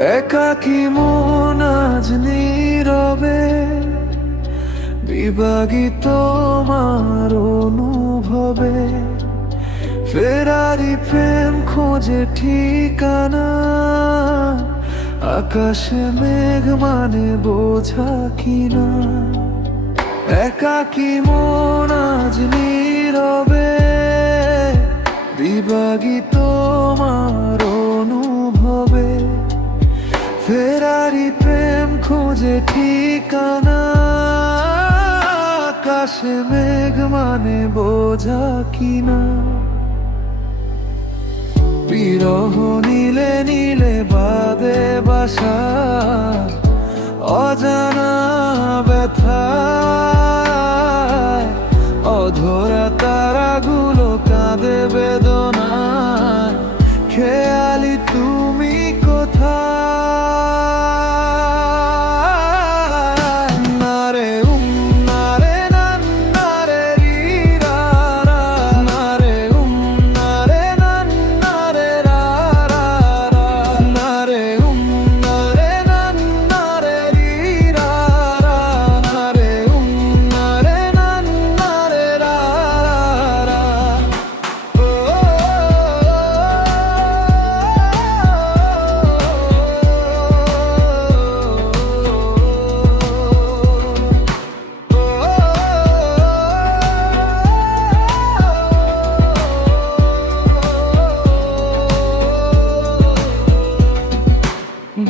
একাকী মন আজ নীরবে বিভাগী তোমার অনুভবে। ফেরারি প্রেম খোঁজে ঠিকানা, আকাশে মেঘ মানে বোঝা কিনা। একাকী মন আজ নীরবে বিভাগী তোমার অনুভবে। ফেরারি প্রেম খোঁজে ঠিকানা, আকাশে মেঘ মানে বোঝা কিনা। বিরহ নীলে নীলে বাদে বাসা, অজানা ব্যথায় অধরা তারাগুলো কাঁদে বেদনায়। খেয়ালি তুমি কোথায়? নারে নারে নারে রি রা রা, নারে নারে নারে রা রা রা, নারে নারে নারে রি রা রা, নারে নারে নারে রা রা।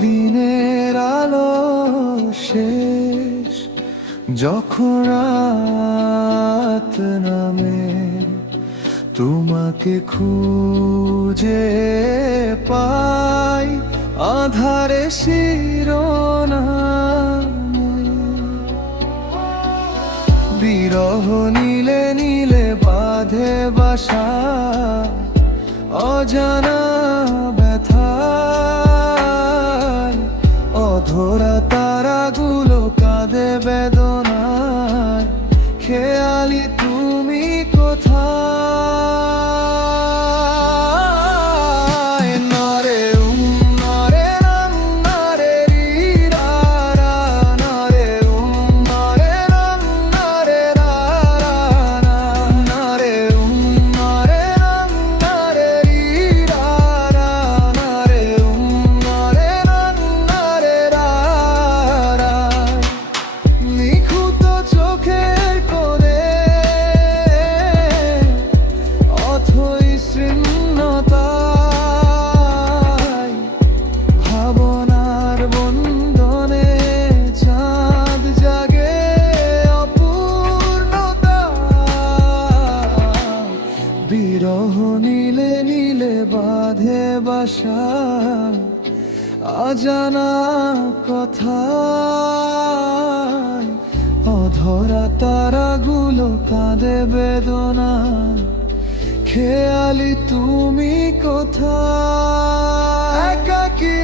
দিনের আলো শেষ যখন রাত নামে, তোমাকে খুঁজে পাই আধারে শিরোনামে। বিরহ নীলে নীলে বাঁধে বাসা, অজানা ব্যথায় অধরা তারাগুলো কাঁদে বেদনায়। খেয়ালি তুমি কোথায়? নারে নারে নারে রি রা রা, নারে নারে নারে রা রা রা, নারে নারে নারে রি রা রা, নারে নারে নারে রা রা। নিখুঁত চোখের কোণে অথই শূন্যতায়, ভাবনার বন্ধনে চাঁদ জাগে অপূর্ণতা। বিরহ নীলে নীলে বাঁধে বাসা, অজানা কথায় অধরা তারাগুলো কাঁদে বেদনা। খেয়ালি তুমি কোথায়? একাকী